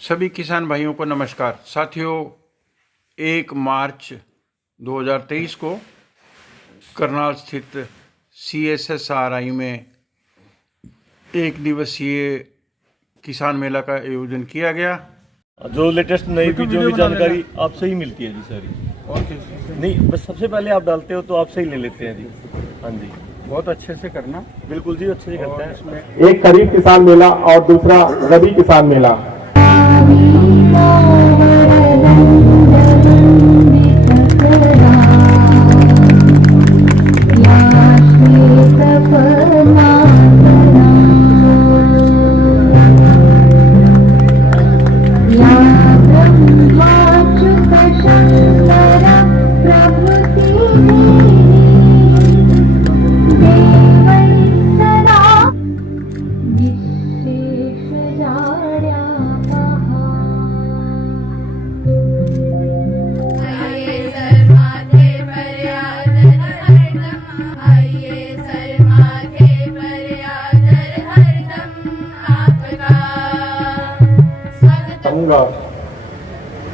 सभी किसान भाइयों को नमस्कार। साथियों, 1 मार्च 2023 को करनाल स्थित CSSRI में एक दिवसीय किसान मेला का आयोजन किया गया। जो लेटेस्ट नई जो भी जानकारी आपसे ही मिलती है जी सारी। और नहीं, बस सबसे पहले आप डालते हो तो आपसे ही ले लेते हैं जी। हाँ जी, बहुत अच्छे से करना। बिल्कुल जी, अच्छे से करते हैं। इसमें एक खरीफ किसान मेला और दूसरा रबी किसान मेला।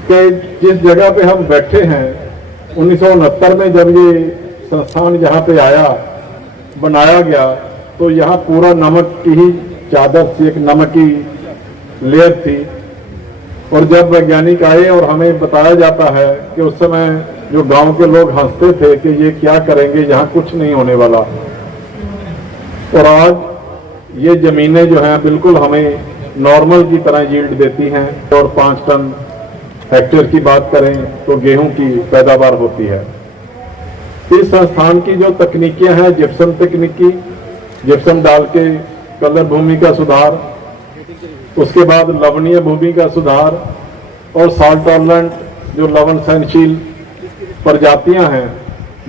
कि जिस जगह पे हम बैठे हैं 1969 में जब ये संस्थान यहाँ पे आया, बनाया गया, तो यहाँ पूरा नमक की ही चादर थी, एक नमक की लेयर थी। और जब वैज्ञानिक आए और हमें बताया जाता है कि उस समय जो गांव के लोग हंसते थे कि ये क्या करेंगे, यहाँ कुछ नहीं होने वाला। और आज ये जमीनें जो हैं बिल्कुल हमें नॉर्मल की तरह यील्ड देती हैं। और 5 टन हेक्टेयर की बात करें तो गेहूं की पैदावार होती है। इस संस्थान की जो तकनीकियां हैं, जिप्सम तकनीकी, जिप्सम डाल के कलर भूमि का सुधार, उसके बाद लवणीय भूमि का सुधार और साल्ट टॉलरेंट जो लवण सहनशील प्रजातियां हैं,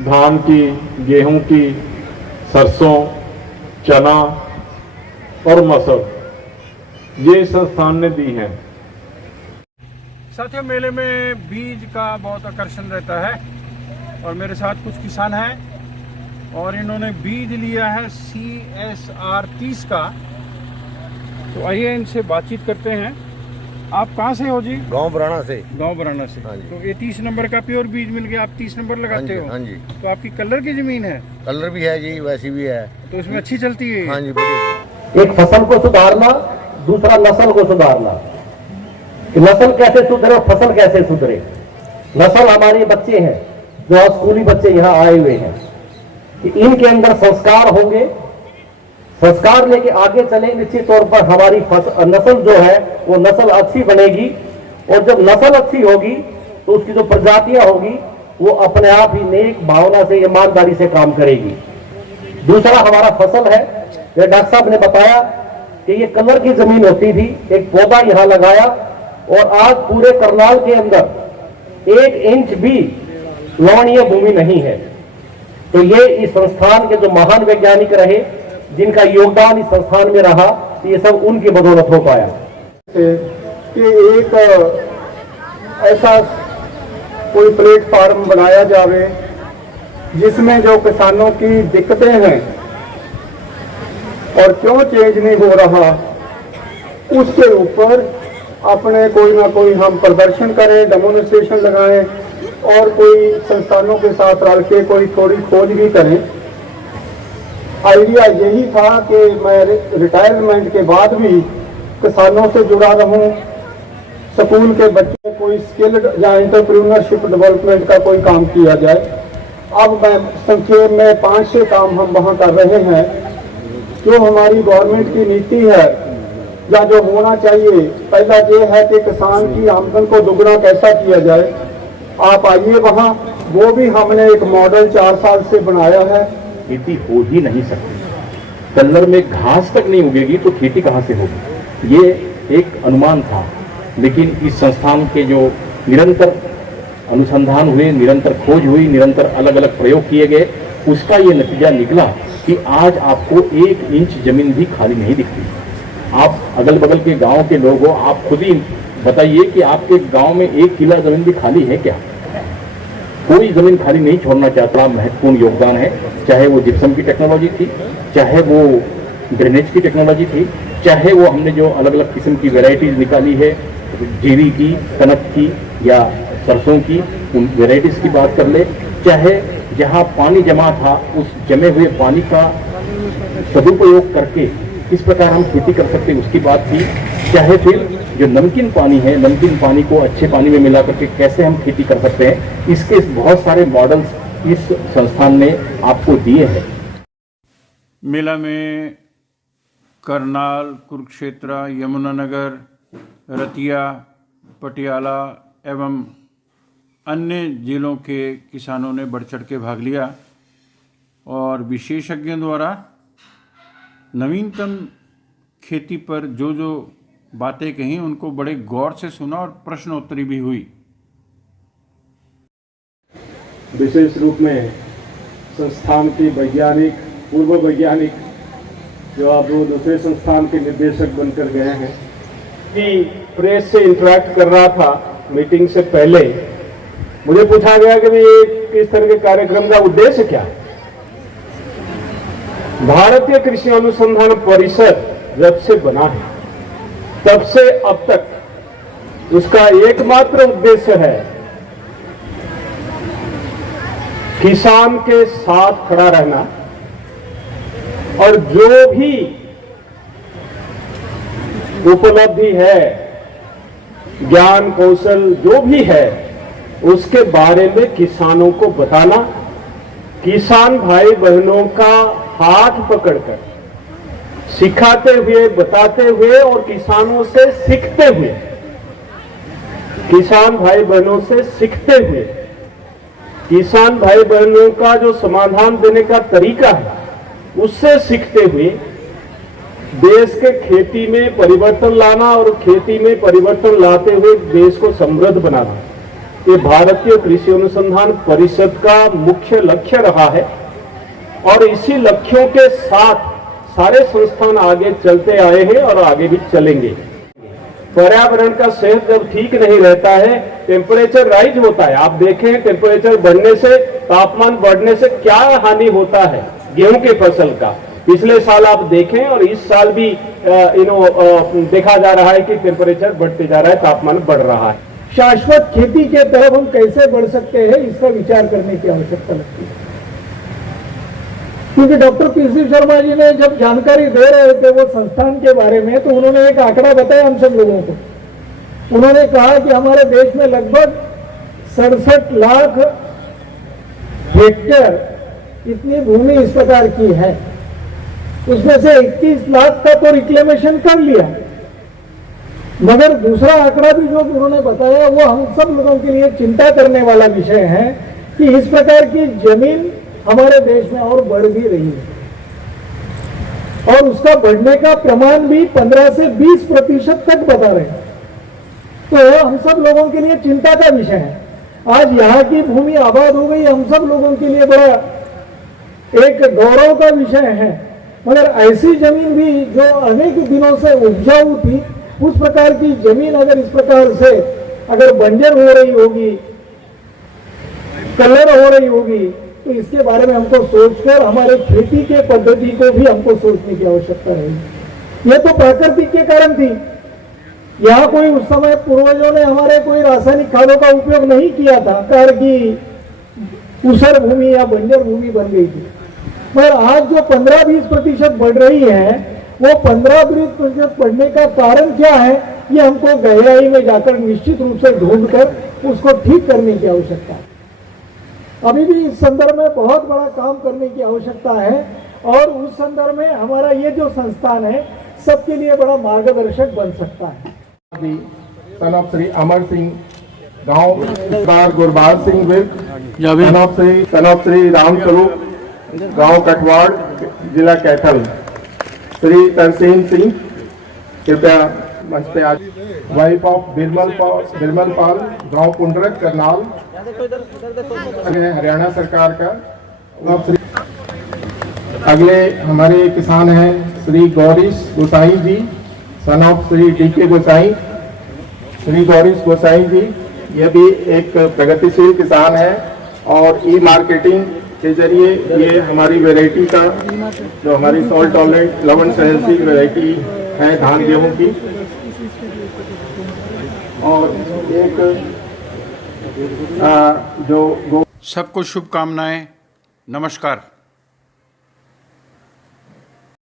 धान की, गेहूं की, सरसों, चना और मसर, ये संस्थान ने दी हैं। साथियों, मेले में बीज का बहुत आकर्षण रहता है और मेरे साथ कुछ किसान हैं और इन्होंने बीज लिया है CSR 30 का। तो आइए इनसे बातचीत करते हैं। आप कहाँ से हो जी? गांव बराना से। गांव बराना से। हाँ जी। तो ये 30 नंबर का प्योर बीज मिल गया, आप 30 नंबर लगाते हो? हाँ जी। तो आपकी कलर की जमीन है? कलर भी है जी, वैसी भी है। तो इसमें अच्छी चलती है? हाँ जी, बढ़िया। एक फसल को सुधारना, दूसरा नस्ल को सुधारना। नस्ल कैसे सुधरे और फसल कैसे सुधरे। नस्ल हमारे बच्चे हैं जो आज स्कूली बच्चे यहाँ आए हुए हैं, कि इनके अंदर संस्कार होंगे, संस्कार लेके आगे चले, निश्चित तौर पर हमारी नस्ल जो है वो नस्ल अच्छी बनेगी। और जब नस्ल अच्छी होगी तो उसकी जो प्रजातियां होगी वो अपने आप ही नेक भावना से, ईमानदारी से काम करेगी। दूसरा हमारा फसल है, ये डॉक्टर साहब ने बताया कि ये कलर की जमीन होती थी, एक पौधा यहाँ लगाया और आज पूरे करनाल के अंदर 1 इंच भी लवणीय भूमि नहीं है। तो ये इस संस्थान के जो महान वैज्ञानिक रहे, जिनका योगदान इस संस्थान में रहा, ये सब उनकी बदौलत हो पाया। कि एक ऐसा कोई प्लेटफार्म बनाया जावे जिसमें जो किसानों की दिक्कतें हैं और क्यों चेंज नहीं हो रहा, उसके ऊपर अपने कोई ना कोई हम प्रदर्शन करें, डेमोन्स्ट्रेशन लगाएं और कोई संस्थानों के साथ रल के कोई थोड़ी खोज भी करें। आइडिया यही था कि मैं रिटायरमेंट के बाद भी किसानों से जुड़ा रहूं, स्कूल के बच्चे कोई स्किल या एंटरप्रेन्योरशिप डेवलपमेंट का कोई काम किया जाए। अब मैं संक्षेप में 5-6 काम हम वहाँ कर रहे हैं। जो हमारी गवर्नमेंट की नीति है या जो होना चाहिए, पहला ये है कि किसान की आमदन को दुगना कैसा किया जाए। आप आइए वहाँ, वो भी हमने एक मॉडल 4 साल से बनाया है। खेती हो ही नहीं सकती। कल्लर में घास तक नहीं उगेगी तो खेती कहाँ से होगी, ये एक अनुमान था। लेकिन इस संस्थान के जो निरंतर अनुसंधान हुए, निरंतर खोज हुई, निरंतर अलग अलग प्रयोग किए गए, उसका ये नतीजा निकला कि आज आपको 1 इंच जमीन भी खाली नहीं दिखती। आप अगल बगल के गांव के लोग हो, आप खुद ही बताइए कि आपके गांव में 1 किला जमीन भी खाली है क्या? कोई जमीन खाली नहीं छोड़ना चाहता। महत्वपूर्ण योगदान है, चाहे वो जिप्सम की टेक्नोलॉजी थी, चाहे वो ड्रेनेज की टेक्नोलॉजी थी, चाहे वो हमने जो अलग अलग किस्म की वैरायटीज निकाली है जीरी की, कनक की या सरसों की, उन वेराइटीज की बात कर ले, चाहे जहाँ पानी जमा था उस जमे हुए पानी का सदुपयोग करके किस प्रकार हम खेती कर सकते हैं उसकी बात थी, चाहे फिर जो नमकीन पानी है, नमकीन पानी को अच्छे पानी में मिला करके कैसे हम खेती कर सकते हैं, इसके बहुत सारे मॉडल्स इस संस्थान ने आपको दिए हैं। मेला में करनाल, कुरुक्षेत्र, यमुनानगर, रतिया, पटियाला एवं अन्य जिलों के किसानों ने बढ़ चढ़ के भाग लिया और विशेषज्ञों द्वारा नवीनतम खेती पर जो जो बातें कहीं उनको बड़े गौर से सुना और प्रश्नोत्तरी भी हुई। विशेष रूप में संस्थान के वैज्ञानिक, पूर्व वैज्ञानिक जो अब दूसरे संस्थान के निर्देशक बनकर गए हैं, कि प्रेस से इंटरेक्ट कर रहा था मीटिंग से पहले, मुझे पूछा गया कि ये इस तरह के कार्यक्रम का उद्देश्य क्या है। भारतीय कृषि अनुसंधान परिषद जब से बना है तब से अब तक उसका एकमात्र उद्देश्य है किसान के साथ खड़ा रहना और जो भी उपलब्धि है, ज्ञान कौशल जो भी है, उसके बारे में किसानों को बताना, किसान भाई बहनों का हाथ पकड़कर सिखाते हुए, बताते हुए और किसानों से सीखते हुए, किसान भाई बहनों से सीखते हुए, किसान भाई बहनों का जो समाधान देने का तरीका है उससे सीखते हुए देश के खेती में परिवर्तन लाना और खेती में परिवर्तन लाते हुए देश को समृद्ध बनाना, ये भारतीय कृषि अनुसंधान परिषद का मुख्य लक्ष्य रहा है और इसी लक्ष्यों के साथ सारे संस्थान आगे चलते आए हैं और आगे भी चलेंगे। पर्यावरण का सेहत जब ठीक नहीं रहता है, टेम्परेचर राइज होता है। आप देखें टेम्परेचर बढ़ने से, तापमान बढ़ने से क्या हानि होता है गेहूं के फसल का। पिछले साल आप देखें और इस साल भी देखा जा रहा है कि टेम्परेचर बढ़ते जा रहा है, तापमान बढ़ रहा है। शाश्वत खेती के तरफ हम कैसे बढ़ सकते हैं, इसका विचार करने की आवश्यकता लगती है। क्योंकि डॉक्टर पीसी शर्मा जी ने जब जानकारी दे रहे थे वो संस्थान के बारे में, तो उन्होंने एक आंकड़ा बताया हम सब लोगों को। उन्होंने कहा कि हमारे देश में लगभग 67 लाख हेक्टेयर इतनी भूमि इस प्रकार की है, उसमें से 21 लाख का तो रिक्लेमेशन कर लिया। मगर दूसरा आंकड़ा भी जो उन्होंने बताया वो हम सब लोगों के लिए चिंता करने वाला विषय है कि इस प्रकार की जमीन हमारे देश में और बढ़ भी रही है और उसका बढ़ने का प्रमाण भी 15 से 20% तक बता रहे हैं। तो हम सब लोगों के लिए चिंता का विषय है। आज यहाँ की भूमि आबाद हो गई, हम सब लोगों के लिए बड़ा एक गौरव का विषय है। मगर ऐसी जमीन भी जो अनेक दिनों से उपजाऊ थी, उस प्रकार की जमीन अगर इस प्रकार से अगर बंजर हो रही होगी, कलर हो रही होगी, तो इसके बारे में हमको सोचकर हमारे खेती के पद्धति को भी हमको सोचने की आवश्यकता है। यह तो प्राकृतिक के कारण थी। यहाँ कोई उस समय पूर्वजों ने हमारे कोई रासायनिक खादों का उपयोग नहीं किया था, कारण की ऊसर भूमि या बंजर भूमि बन गई थी। मगर आज जो 15-20% बढ़ रही है, वो 15-20% बढ़ने का कारण क्या है, ये हमको गहराई में जाकर निश्चित रूप से ढूंढकर उसको ठीक करने की आवश्यकता है। अभी भी इस संदर्भ में बहुत बड़ा काम करने की आवश्यकता है और उस संदर्भ में हमारा ये जो संस्थान है सबके लिए बड़ा मार्गदर्शक बन सकता है। तनब श्री अमर सिंह गांव सरदार गुरबाज सिंह विर्क, तनब श्री रामस्वरूप गांव कटवाड़ जिला कैथल, श्री तरसेन सिंह कृपया मंच पे आज, वाइफ ऑफ बिरमल पाल गांव पुंडरक करनाल, हरियाणा सरकार का। अगले हमारे किसान हैं श्री गौरीश गोसाई जी, सन ऑफ श्री डी.के. गोसाई। श्री गौरीश गोसाई जी ये भी एक प्रगतिशील किसान है और ई मार्केटिंग के जरिए ये हमारी वैरायटी का जो हमारी सॉल्ट टॉलरेंट लवण सहनशील वैरायटी है धान गेहूं की, और एक जो सबको शुभकामनाएं। नमस्कार।